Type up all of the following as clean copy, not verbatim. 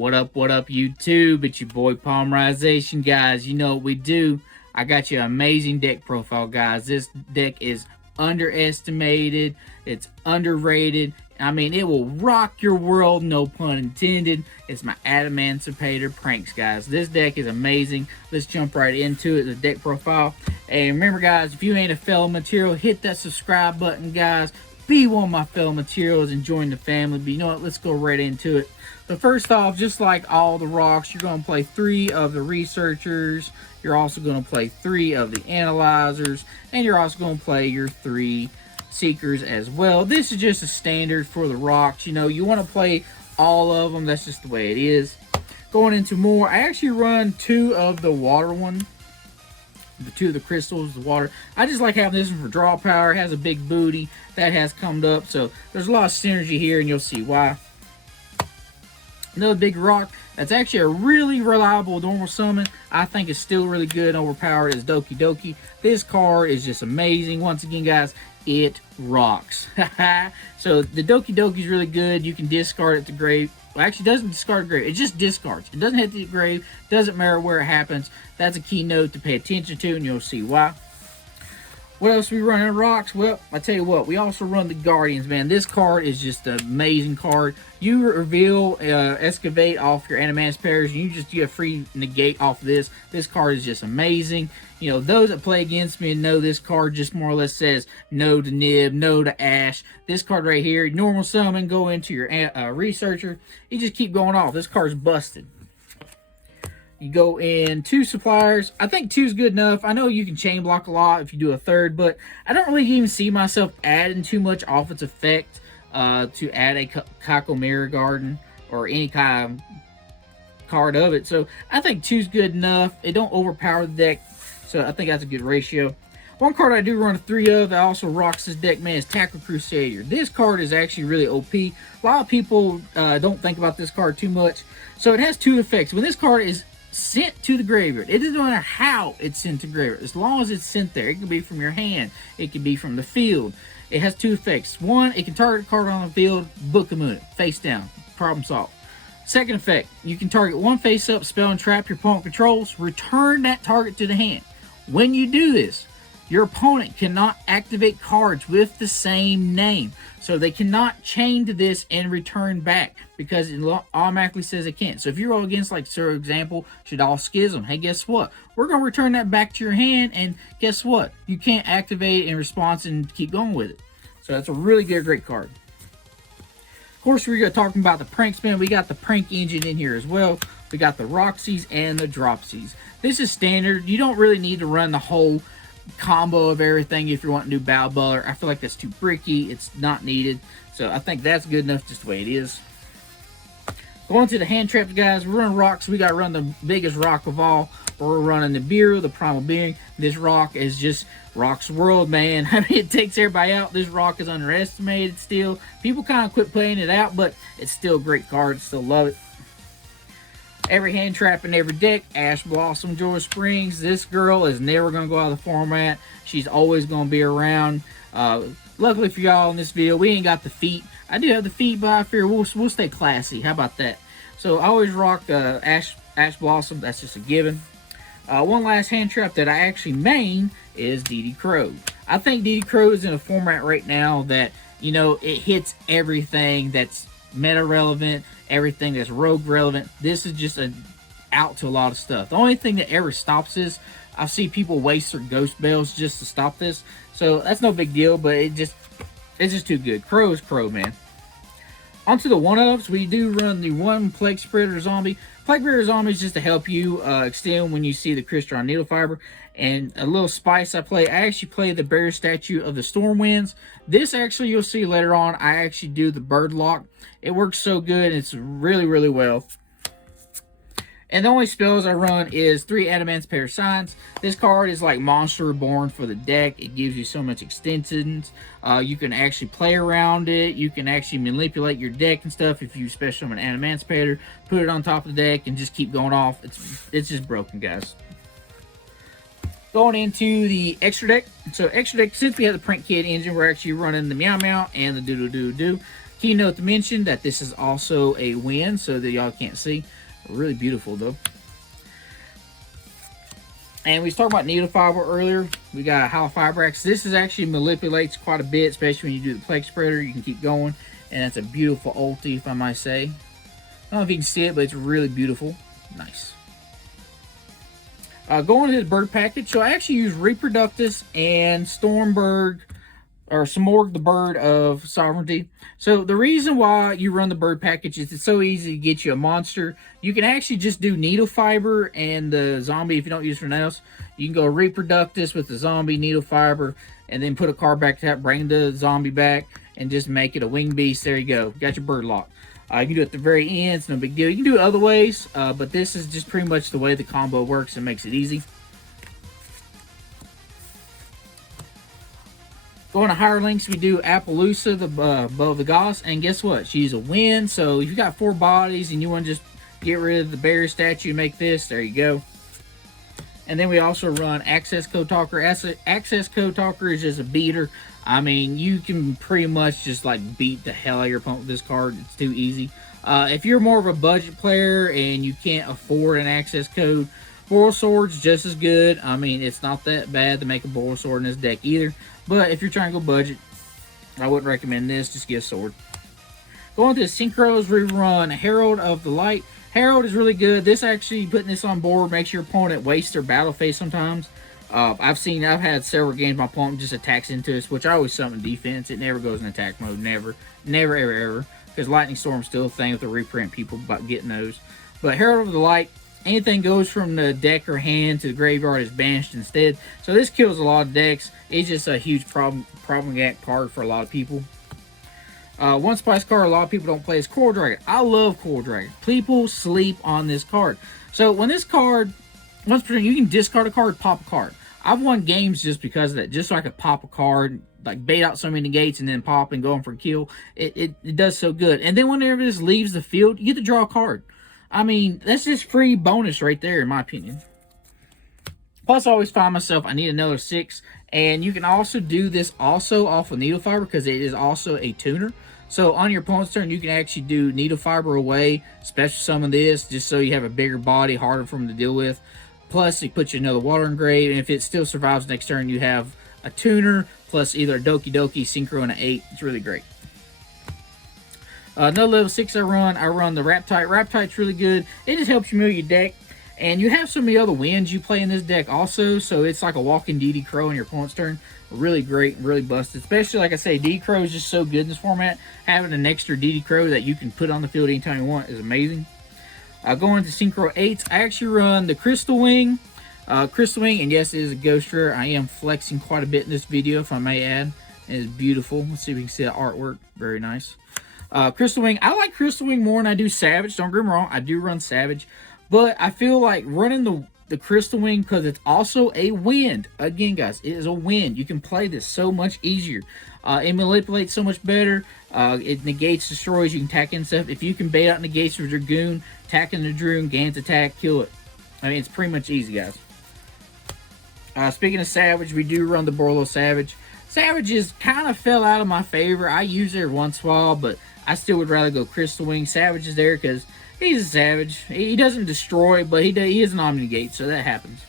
What up, YouTube? It's your boy Polymerization, guys. You know what we do. I got you an amazing deck profile, guys. This deck is underestimated. It's underrated. I mean, it will rock your world, no pun intended. It's my Adamancipator pranks, guys. This deck is amazing. Let's jump right into it, the deck profile. And remember, guys, if you ain't a fellow material, hit that subscribe button, guys. Be one of my fellow materials and join the family. But you know what? Let's go right into it. So first off, just like all the rocks, you're going to play 3 of the researchers. You're also going to play 3 of the analyzers. And you're also going to play your 3 seekers as well. This is just a standard for the rocks. You know, you want to play all of them. That's just the way it is. Going into more, I actually run 2 of the water one. The 2 of the crystals, the water. I just like having this one for draw power. It has a big booty. That has come up. So there's a lot of synergy here, and you'll see why. Another big rock that's actually a really reliable normal summon. I think it's still really good and overpowered is Doki Doki. This card is just amazing. Once again, guys, it rocks. So the Doki Doki is really good. You can discard it to grave. Well, actually, it doesn't discard grave. It just discards. It doesn't hit the grave. Doesn't matter where it happens. That's a key note to pay attention to, and you'll see why. What else we run in rocks? Well, I tell you what, we also run the Guardians, man. This card is just an amazing card. You reveal Excavate off your Adamancipator, and you get a free negate off of this. This card is just amazing. You know, those that play against me know this card just more or less says no to Nib, no to Ash. This card right here, normal summon, go into your researcher. You just keep going off. This card's busted. You go in 2 suppliers. I think 2 is good enough. I know you can chain block a lot if you do a 3rd, but I don't really even see myself adding too much off its effect to add a Kako Mirror Garden or any kind of card of it. So I think 2 is good enough. It don't overpower the deck, so I think that's a good ratio. One card I do run 3 of that also rocks this deck, man, is Tackle Crusader. This card is actually really OP. A lot of people don't think about this card too much. So it has 2 effects. When this card is sent to the graveyard, it doesn't matter how it's sent to graveyard, as long as it's sent there. It can be from your hand, it can be from the field. It has 2 effects. One, it can target a card on the field, book a moon, face down, problem solved. Second effect, you can target 1 face up spell and trap your opponent controls, return that target to the hand. When you do this, your opponent cannot activate cards with the same name. So they cannot chain to this and return back because it automatically says it can't. So if you roll against, like, for example, Shadal Schism, hey, guess what? We're going to return that back to your hand, and guess what? You can't activate it in response and keep going with it. So that's a really good, great card. Of course, we're going to talk about the pranks, man. We got the prank engine in here as well. We got the Roxy's and the Dropsies. This is standard. You don't really need to run the whole combo of everything if you want to do Battle Butler. I feel like that's too bricky. It's not needed. So I think that's good enough just the way it is. Going to the hand traps, guys. We're running rocks. We got to run the biggest rock of all. We're running the Bureau, the Primal Being. This rock is just rock's world, man. I mean, it takes everybody out. This rock is underestimated still. People kind of quit playing it out, but it's still a great card. Still love it. Every hand trap in every deck. Ash Blossom, Joy Springs. This girl is never going to go out of the format. She's always going to be around. Luckily for y'all in this video, we ain't got the feet. I do have the feet, but I fear we'll stay classy. How about that? So I always rock Ash Blossom. That's just a given. One last hand trap that I actually main is DD Crow. I think DD Crow is in a format right now that, you know, it hits everything that's meta relevant, everything that's rogue relevant. This is just out to a lot of stuff. The only thing that ever stops this, I see people waste their ghost bells just to stop this. So that's no big deal, but it's just too good. Crow is Crow, man. Onto the one-ofs, we do run the 1 Plague Spreader Zombie. Plague Spreader Zombie is just to help you extend when you see the Crystal Needle Fiber. And a little spice I actually play the Bear Statue of the Stormwinds. This actually, you'll see later on, I actually do the Bird Lock. It works so good. It's really, really well. And the only spells I run is 3 Adamancipator Signs. This card is like Monster Reborn for the deck. It gives you so much extensions. You can actually play around it. You can actually manipulate your deck and stuff if you special summon an Adamancipator. Put it on top of the deck and just keep going off. It's just broken, guys. Going into the extra deck. So extra deck, since we have the Print Kid engine, we're actually running the Meow Meow and the Doo Doo Doo Doo. Keynote to mention that this is also a win, so that y'all can't see. Really beautiful though. And we was talking about needle fiber earlier. We got a hollow fiber axe. This is actually manipulates quite a bit, especially when you do the plate spreader. You can keep going, and it's a beautiful ulti, if I might say. I don't know if you can see it, but it's really beautiful. Nice. Going to the bird package, so I actually use Reproductus and Stormberg, or Smorg, the bird of sovereignty. So the reason why you run the bird package is it's so easy to get you a monster. You can actually just do needle fiber and the zombie if you don't use for anything else. You can go Reproductus with the zombie, needle fiber, and then put a card back to that, bring the zombie back, and just make it a wing beast. There you go. Got your bird lock. You can do it at the very end. It's no big deal. You can do it other ways, but this is just pretty much the way the combo works and makes it easy. Going to higher links, we do Appaloosa, the bow of the goddess, and guess what? She's a win. So if you got 4 bodies and you want to just get rid of the barrier statue and make this, there you go. And then we also run Access Code Talker. Access Code Talker is just a beater. I mean, you can pretty much just like beat the hell out of your opponent with this card. It's too easy. If you're more of a budget player and you can't afford an access code, Boral Sword's just as good. I mean, it's not that bad to make a Boral Sword in this deck either. But if you're trying to go budget, I wouldn't recommend this. Just get a sword. Going to the Synchros, we run Herald of the Light. Herald is really good. This actually, putting this on board makes your opponent waste their battle phase sometimes. I've had several games my opponent just attacks into us, which I always summon defense. It never goes in attack mode. Never, ever. Because Lightning Storm's still a thing with the reprint people about getting those. But Herald of the Light, anything goes from the deck or hand to the graveyard is banished instead. So this kills a lot of decks. It's just a huge problematic card for a lot of people. One spice card a lot of people don't play is Coral Dragon. I love Coral Dragon. People sleep on this card. So when this card, once per turn, you can discard a card, pop a card. I've won games just because of that, just so I could pop a card, like bait out so many negates and then pop and go in for a kill. It does so good. And then whenever this leaves the field, you get to draw a card. I mean, that's just free bonus right there, in my opinion. Plus, I always find myself, I need another 6. And you can also do this also off of Needle Fiber because it is also a tuner. So on your opponent's turn, you can actually do Needle Fiber away, special summon this, just so you have a bigger body, harder for them to deal with. Plus, it puts you another Water Engrave, and if it still survives next turn, you have a tuner, plus either a Doki Doki, Synchro, and an 8. It's really great. Another level 6 I run the Raptite. Raptite's really good. It just helps you move your deck. And you have so many other wins you play in this deck also, so it's like a walking DD Crow on your opponent's turn. Really great, really busted. Especially, like I say, DD Crow is just so good in this format. Having an extra DD Crow that you can put on the field anytime you want is amazing. Going to Synchro 8s, I actually run the Crystal Wing. And yes, it is a Ghost Rare. I am flexing quite a bit in this video, if I may add. It is beautiful. Let's see if we can see the artwork. Very nice. Crystal Wing. I like Crystal Wing more than I do Savage. Don't get me wrong. I do run Savage. But I feel like running the Crystal Wing because it's also a wind. Again, guys, it is a wind. You can play this so much easier. It manipulates so much better. It negates, destroys. You can attack in stuff. If you can bait out negates with Dragoon, attacking the Dragoon, gains attack, kill it. I mean, it's pretty much easy, guys. Speaking of Savage, we do run the Borlo Savage. Savages kind of fell out of my favor. I use it once in a while, but I still would rather go Crystal Wing. Savage is there because he's a Savage. He doesn't destroy, but he is an Omnigate, so that happens.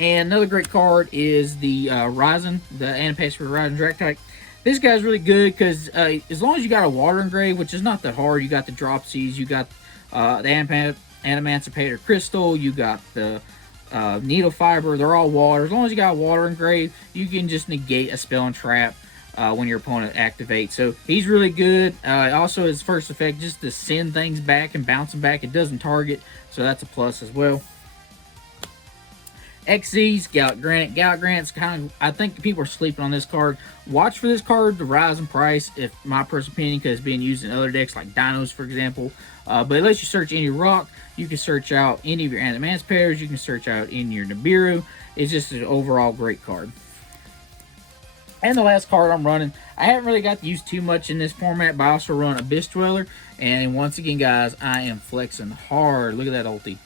And another great card is the Ryzen, the Adamancipator Ryzen Dractype. This guy's really good because as long as you got a Water Engrave, which is not that hard, you got the Dropsies, you got the Adamancipator Crystal, you got the Needle Fiber, they're all water. As long as you got a Water Engrave, you can just negate a spell and trap when your opponent activates. So he's really good. Also, his first effect, just to send things back and bounce them back. It doesn't target, so that's a plus as well. XZ's Gallic Grant. Gallic Grant's kind of, I think people are sleeping on this card. Watch for this card to rise in price, if my personal opinion, because it's being used in other decks like Dinos, for example. But it lets you search any rock. You can search out any of your Adamancipators. You can search out in your Nibiru. It's just an overall great card. And the last card I'm running, I haven't really got to use too much in this format, but I also run Abyss Dweller. And once again, guys, I am flexing hard. Look at that ulti.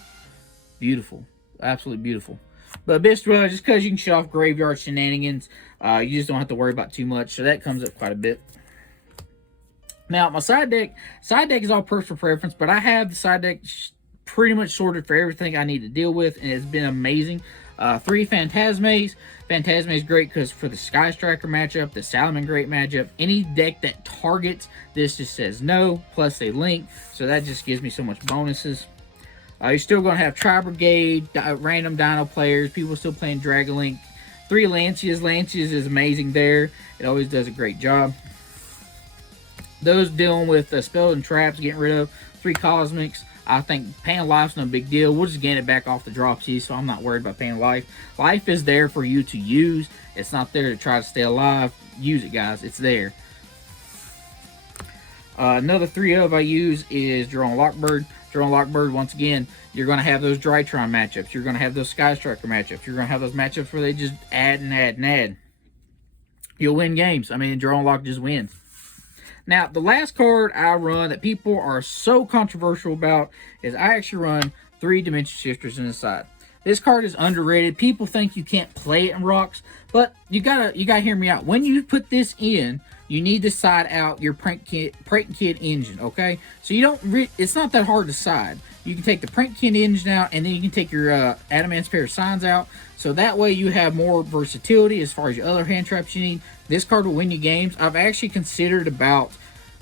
Beautiful. Absolutely beautiful. But Abyss Dweller, just because you can show off graveyard shenanigans, you just don't have to worry about too much. So that comes up quite a bit. Now, my side deck is all personal preference, but I have the side deck pretty much sorted for everything I need to deal with, and it's been amazing. 3 Phantasmes. Phantasme is great because for the Sky Striker matchup, the Salomon great matchup, any deck that targets this just says no, plus they link, so that just gives me so much bonuses. You're still going to have Tri Brigade, random Dino players, people still playing Dragon Link. 3 Lancias. Lancias is amazing there. It always does a great job. Those dealing with spells and traps, getting rid of. 3 Cosmics. I think paying life's no big deal. We'll just gain it back off the drop sheet, so I'm not worried about paying life. Life is there for you to use. It's not there to try to stay alive. Use it, guys. It's there. Another 3 of I use is Drone Lockbird. Drone Lockbird, once again, you're going to have those Drytron matchups. You're going to have those Sky Striker matchups. You're going to have those matchups where they just add and add and add. You'll win games. I mean, Drone Lock just wins. Now, the last card I run that people are so controversial about is I actually run 3 Dimension Shifters in the side. This card is underrated. People think you can't play it in rocks, but you gotta hear me out. When you put this in, you need to side out your Prank Kid engine, okay? So you don't. It's not that hard to side. You can take the Prank Kid engine out, and then you can take your Adamancipator signs out. So that way you have more versatility as far as your other hand traps you need. This card will win you games. I've actually considered about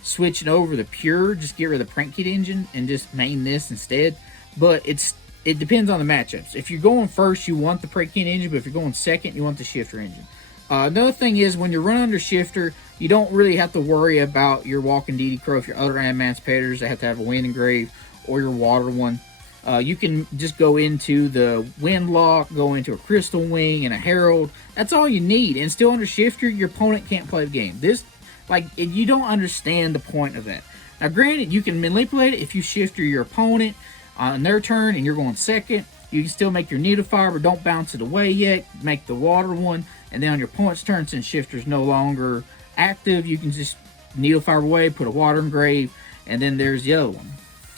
switching over the pure, just get rid of the Prank Kid engine and just main this instead. But it depends on the matchups. If you're going first, you want the Prank Kid engine, but if you're going second, you want the Shifter engine. Another thing is when you're running under Shifter, you don't really have to worry about your Walking DD Crow if your other Adamancipators that have to have a Wind Engrave or your Water one. You can just go into the Wind Lock, go into a Crystal Wing and a Herald. That's all you need. And still under Shifter, your opponent can't play the game. You don't understand the point of that. Now, granted, you can manipulate it if you Shifter your opponent on their turn and you're going second. You can still make your Needle Fiber, don't bounce it away yet. Make the Water one, and then on your opponent's turn, since Shifter's no longer active, you can just Needle Fiber away, put a Water Engrave, and then there's the other one.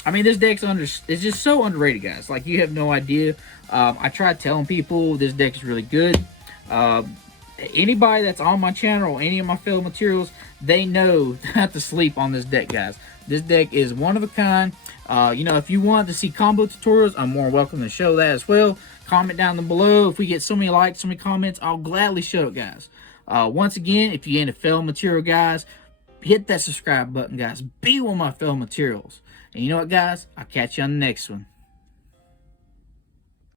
I mean, this deck's it's just so underrated, guys. Like, you have no idea. I tried telling people this deck is really good. Anybody that's on my channel or any of my fellow materials, they know not to sleep on this deck, guys. This deck is one of a kind. If you want to see combo tutorials, I'm more welcome to show that as well. Comment down below. If we get so many likes, so many comments, I'll gladly show it, guys. Once again, if you're into fellow material, guys, hit that subscribe button, guys. Be one of my fellow materials. And you know what, guys? I'll catch you on the next one.